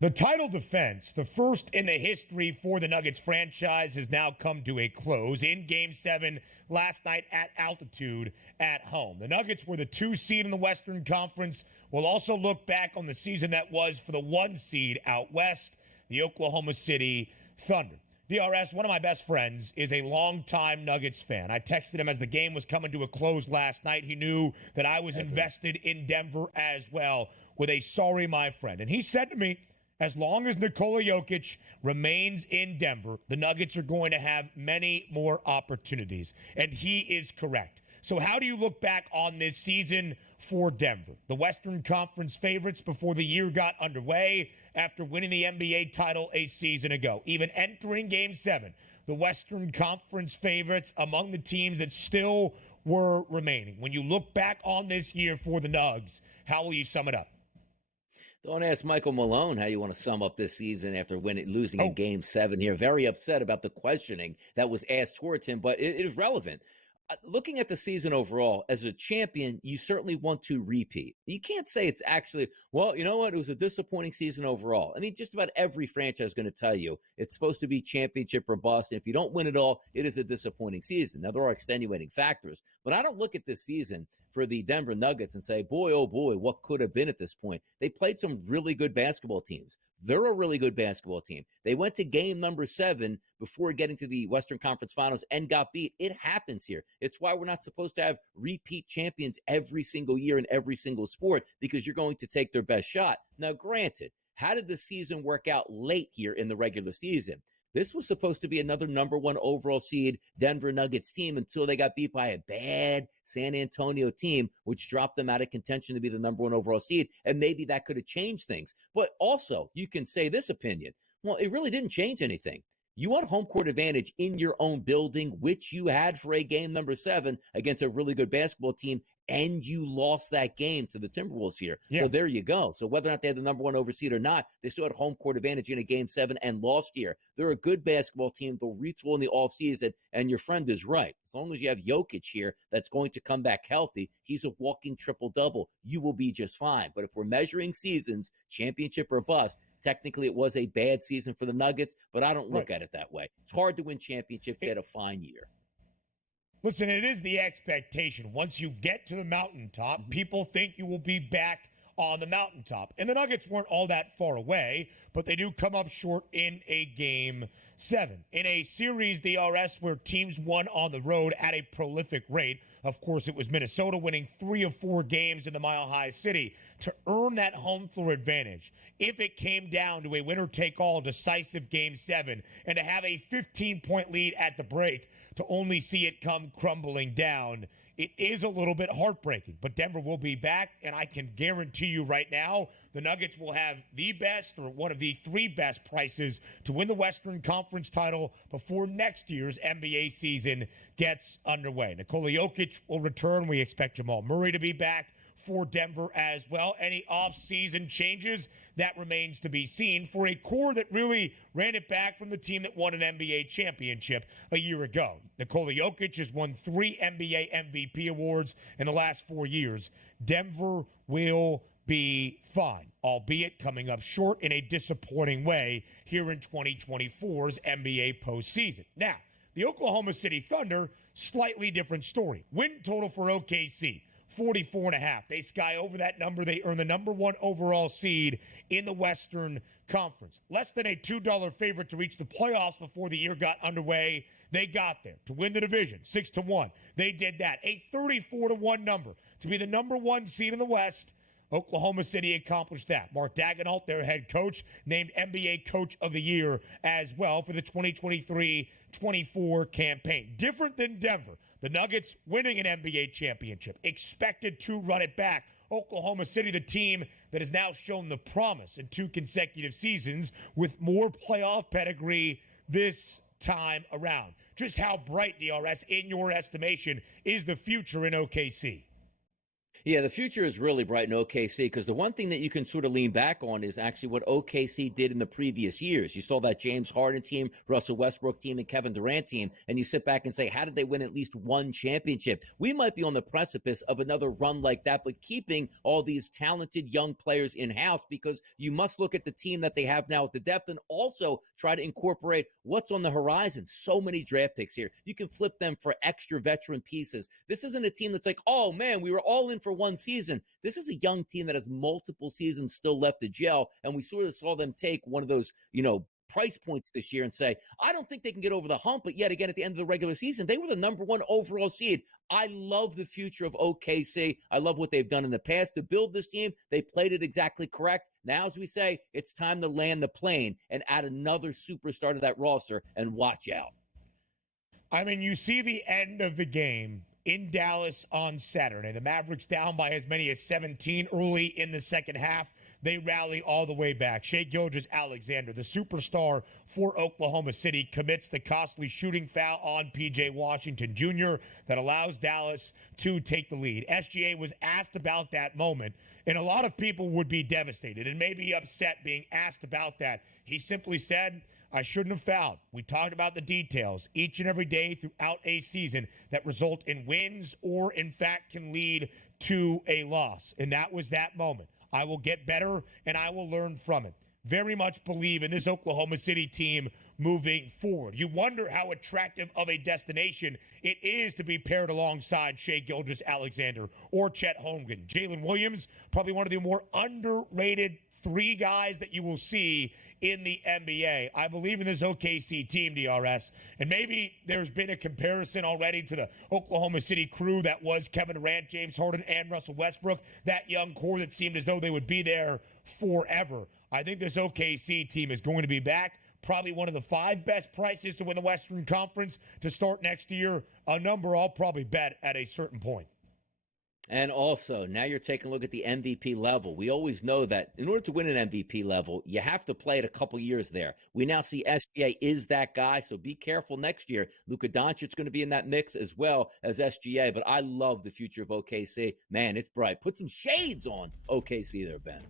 The title defense, the first in the history for the Nuggets franchise, has now come to a close in Game 7 last night at altitude at home. The Nuggets were the 2 seed in the Western Conference. We'll also look back on the season that was for the 1 seed out west, the Oklahoma City Thunder. DRS, one of my best friends, is a longtime Nuggets fan. I texted him as the game was coming to a close last night. He knew that I was invested in Denver as well with a sorry, my friend. And he said to me, as long as Nikola Jokic remains in Denver, the Nuggets are going to have many more opportunities. And he is correct. So how do you look back on this season for Denver? The Western Conference favorites before the year got underway after winning the NBA title a season ago. Even entering Game 7, the Western Conference favorites among the teams that still were remaining. When you look back on this year for the Nugs, how will you sum it up? Don't ask Michael Malone how you want to sum up this season after losing in Game 7 here. Very upset about the questioning that was asked towards him, but it is relevant. Looking at the season overall, as a champion, you certainly want to repeat. You can't say it's actually, well, you know what, it was a disappointing season overall. I mean, just about every franchise is going to tell you it's supposed to be championship or bust. And if you don't win it all, it is a disappointing season. Now, there are extenuating factors, but I don't look at this season for the Denver Nuggets and say, boy, oh boy, what could have been at this point. They played some really good basketball teams. They're a really good basketball team. They went to game number 7 before getting to the Western Conference Finals and got beat. It happens here. It's why we're not supposed to have repeat champions every single year in every single sport, because you're going to take their best shot. Now, granted, how did the season work out late here in the regular season? This was supposed to be another number 1 overall seed Denver Nuggets team until they got beat by a bad San Antonio team, which dropped them out of contention to be the number 1 overall seed. And maybe that could have changed things. But also, you can say this opinion. Well, it really didn't change anything. You want home court advantage in your own building, which you had for a game number 7 against a really good basketball team, and you lost that game to the Timberwolves here. Yeah. So there you go. So whether or not they had the number 1 overseed or not, they still had home court advantage in a game 7 and lost here. They're a good basketball team. They'll retool in the offseason, and your friend is right. As long as you have Jokic here that's going to come back healthy, he's a walking triple-double. You will be just fine. But if we're measuring seasons, championship or bust, technically it was a bad season for the Nuggets, but I don't look at it that way. It's hard to win championships. They had a fine year. Listen, it is the expectation. Once you get to the mountaintop, people think you will be back on the mountaintop. And the Nuggets weren't all that far away, but they do come up short in a Game 7. In a series, DRS, where teams won on the road at a prolific rate. Of course, it was Minnesota winning 3 of 4 games in the Mile High City to earn that home floor advantage. If it came down to a winner-take-all decisive Game 7 and to have a 15-point lead at the break, to only see it come crumbling down, it is a little bit heartbreaking. But Denver will be back, and I can guarantee you right now, the Nuggets will have the best or one of the 3 best prices to win the Western Conference title before next year's NBA season gets underway. Nikola Jokic will return. We expect Jamal Murray to be back for Denver as well. Any off-season changes, that remains to be seen for a core that really ran it back from the team that won an NBA championship a year ago. Nikola Jokic has won 3 NBA MVP awards in the last 4 years. Denver will be fine, albeit coming up short in a disappointing way here in 2024's NBA postseason. Now, the Oklahoma City Thunder, slightly different story. Win total for OKC, 44.5. They sky over that number. They earn the number 1 overall seed in the Western Conference. Less than a $2 favorite to reach the playoffs before the year got underway. They got there to win the division, 6-1. They did that. A 34-1 number to be the number 1 seed in the West. Oklahoma City accomplished that. Mark Dagenault, their head coach, named NBA Coach of the Year as well for the 2023-24 campaign. Different than Denver. The Nuggets winning an NBA championship, expected to run it back. Oklahoma City, the team that has now shown the promise in 2 consecutive seasons with more playoff pedigree this time around. Just how bright, DRS, in your estimation, is the future in OKC? Yeah, the future is really bright in OKC because the one thing that you can sort of lean back on is actually what OKC did in the previous years. You saw that James Harden team, Russell Westbrook team, and Kevin Durant team, and you sit back and say, how did they win at least one championship? We might be on the precipice of another run like that, but keeping all these talented young players in-house because you must look at the team that they have now with the depth and also try to incorporate what's on the horizon. So many draft picks here. You can flip them for extra veteran pieces. This isn't a team that's like, oh man, we were all in for one season. This is a young team that has multiple seasons still left to gel, and we sort of saw them take one of those, price points this year and say, I don't think they can get over the hump, but yet again, at the end of the regular season, they were the number one overall seed. I love the future of OKC. I love what they've done in the past to build this team. They played it exactly correct. Now, as we say, it's time to land the plane and add another superstar to that roster and watch out. I mean, you see the end of the game in Dallas on Saturday. The Mavericks down by as many as 17 early in the second half. They rally all the way back. Shai Gilgeous-Alexander, the superstar for Oklahoma City, commits the costly shooting foul on P.J. Washington Jr. that allows Dallas to take the lead. SGA was asked about that moment, and a lot of people would be devastated and maybe upset being asked about that. He simply said, I shouldn't have fouled. We talked about the details each and every day throughout a season that result in wins or, in fact, can lead to a loss. And that was that moment. I will get better, and I will learn from it. Very much believe in this Oklahoma City team moving forward. You wonder how attractive of a destination it is to be paired alongside Shai Gilgeous-Alexander or Chet Holmgren. Jalen Williams, probably one of the more underrated three guys that you will see in the NBA. I believe in this OKC team, DRS, and maybe there's been a comparison already to the Oklahoma City crew that was Kevin Durant, James Harden, and Russell Westbrook, that young core that seemed as though they would be there forever. I think this OKC team is going to be back. Probably one of the 5 best prices to win the Western Conference to start next year, a number I'll probably bet at a certain point. And also, now you're taking a look at the MVP level. We always know that in order to win an MVP level, you have to play it a couple years there. We now see SGA is that guy, so be careful next year. Luka Doncic's going to be in that mix as well as SGA, but I love the future of OKC. Man, it's bright. Put some shades on OKC there, Ben.